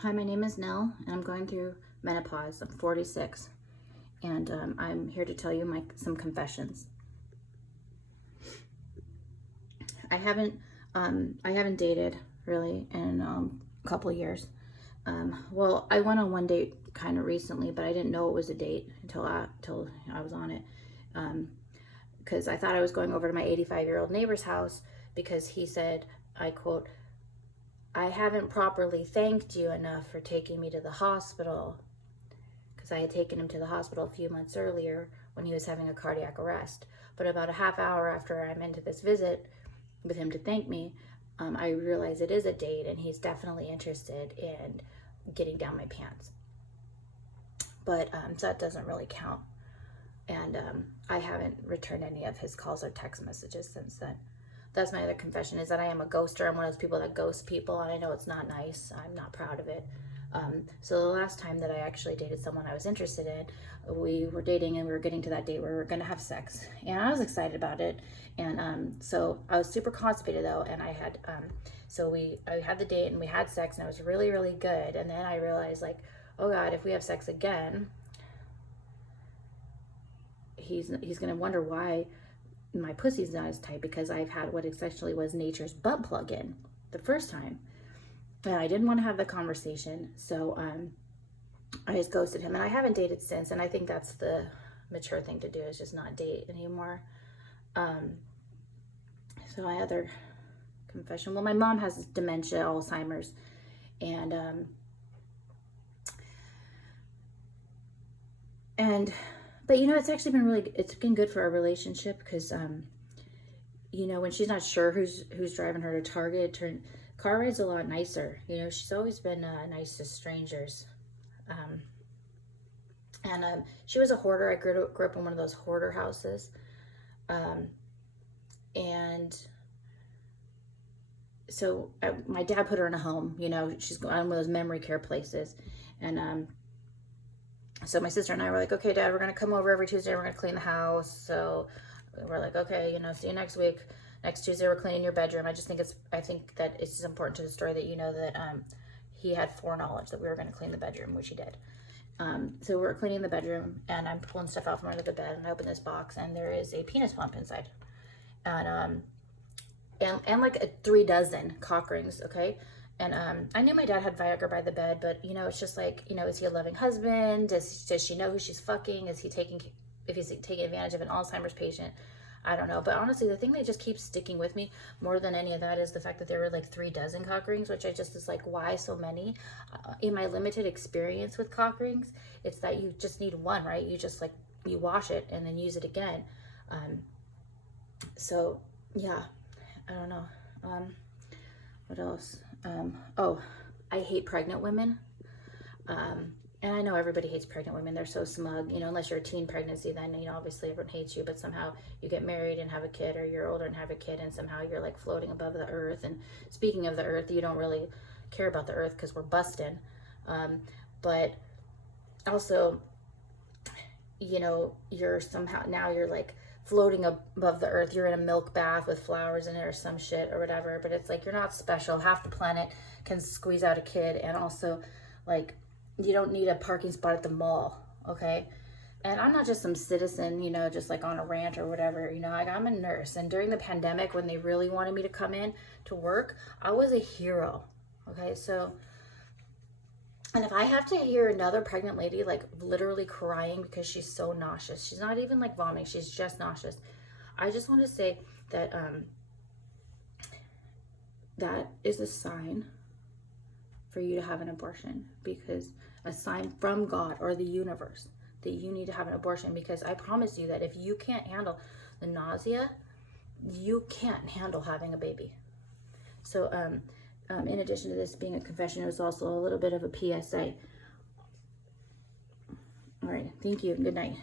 Hi, my name is Nell, and I'm going through menopause. I'm 46, and I'm here to tell you some confessions. I haven't I haven't dated really in a couple of years. Well, I went on one date kind of recently, but I didn't know it was a date until I was on it, because I thought I was going over to my 85-year-old neighbor's house because he said, I quote, "I haven't properly thanked you enough for taking me to the hospital," because I had taken him to the hospital a few months earlier when he was having a cardiac arrest. But about a half hour after I'm into this visit with him to thank me, I realize it is a date and he's definitely interested in getting down my pants. But so that doesn't really count. And I haven't returned any of his calls or text messages since then. That's my other confession, is that I am a ghoster. I'm one of those people that ghost people, and I know it's not nice. I'm not proud of it. So the last time that I actually dated someone I was interested in, we were dating and we were getting to that date where we were going to have sex. And I was excited about it. And so I was super constipated though. And I had, I had the date and we had sex and it was really, really good. And then I realized, like, oh God, if we have sex again, he's going to wonder why my pussy's not as tight, because I've had what essentially was nature's butt plug in the first time. And I didn't want to have the conversation. So I just ghosted him, and I haven't dated since. And I think that's the mature thing to do, is just not date anymore. So my other confession, well, my mom has dementia, Alzheimer's, and but it's actually been it's been good for our relationship, because when she's not sure who's driving her to Target, her car ride's a lot nicer. She's always been nice to strangers. And she was a hoarder. I grew up in one of those hoarder houses. And so my dad put her in a home. She's on one of those memory care places. And so my sister and I were like, okay, Dad, we're going to come over every Tuesday. We're going to clean the house. So we're like, okay, see you next week. Next Tuesday, we're cleaning your bedroom. I think that it's just important to the story that that he had foreknowledge that we were going to clean the bedroom, which he did. So we're cleaning the bedroom, and I'm pulling stuff out from under the bed, and I open this box, and there is a penis pump inside, and like 3 dozen cock rings. Okay. And I knew my dad had Viagra by the bed, but it's just like, is he a loving husband? Does she know who she's fucking? If he's taking advantage of an Alzheimer's patient? I don't know. But honestly, the thing that just keeps sticking with me more than any of that is the fact that there were like 3 dozen cock rings, which I just is like, why so many? In my limited experience with cock rings, it's that you just need one, right? You just like, you wash it and then use it again. So yeah, I don't know. What else? Oh, I hate pregnant women. And I know everybody hates pregnant women. They're so smug, unless you're a teen pregnancy, then, obviously everyone hates you, but somehow you get married and have a kid, or you're older and have a kid, and somehow you're like floating above the earth. And speaking of the earth, you don't really care about the earth because we're busting. But also, you're like floating above the earth. You're in a milk bath with flowers in it or some shit or whatever, but it's like, you're not special. Half the planet can squeeze out a kid. And also, like, you don't need a parking spot at the mall. Okay. And I'm not just some citizen, just like on a rant or whatever. I'm a nurse, and during the pandemic, when they really wanted me to come in to work, I was a hero. Okay. So, and if I have to hear another pregnant lady like literally crying because she's so nauseous, she's not even like vomiting, she's just nauseous, I just want to say that that is a sign for you to have an abortion, because a sign from God or the universe that you need to have an abortion, because I promise you that if you can't handle the nausea, you can't handle having a baby. So in addition to this being a confession, it was also a little bit of a PSA. All right, thank you. Good night.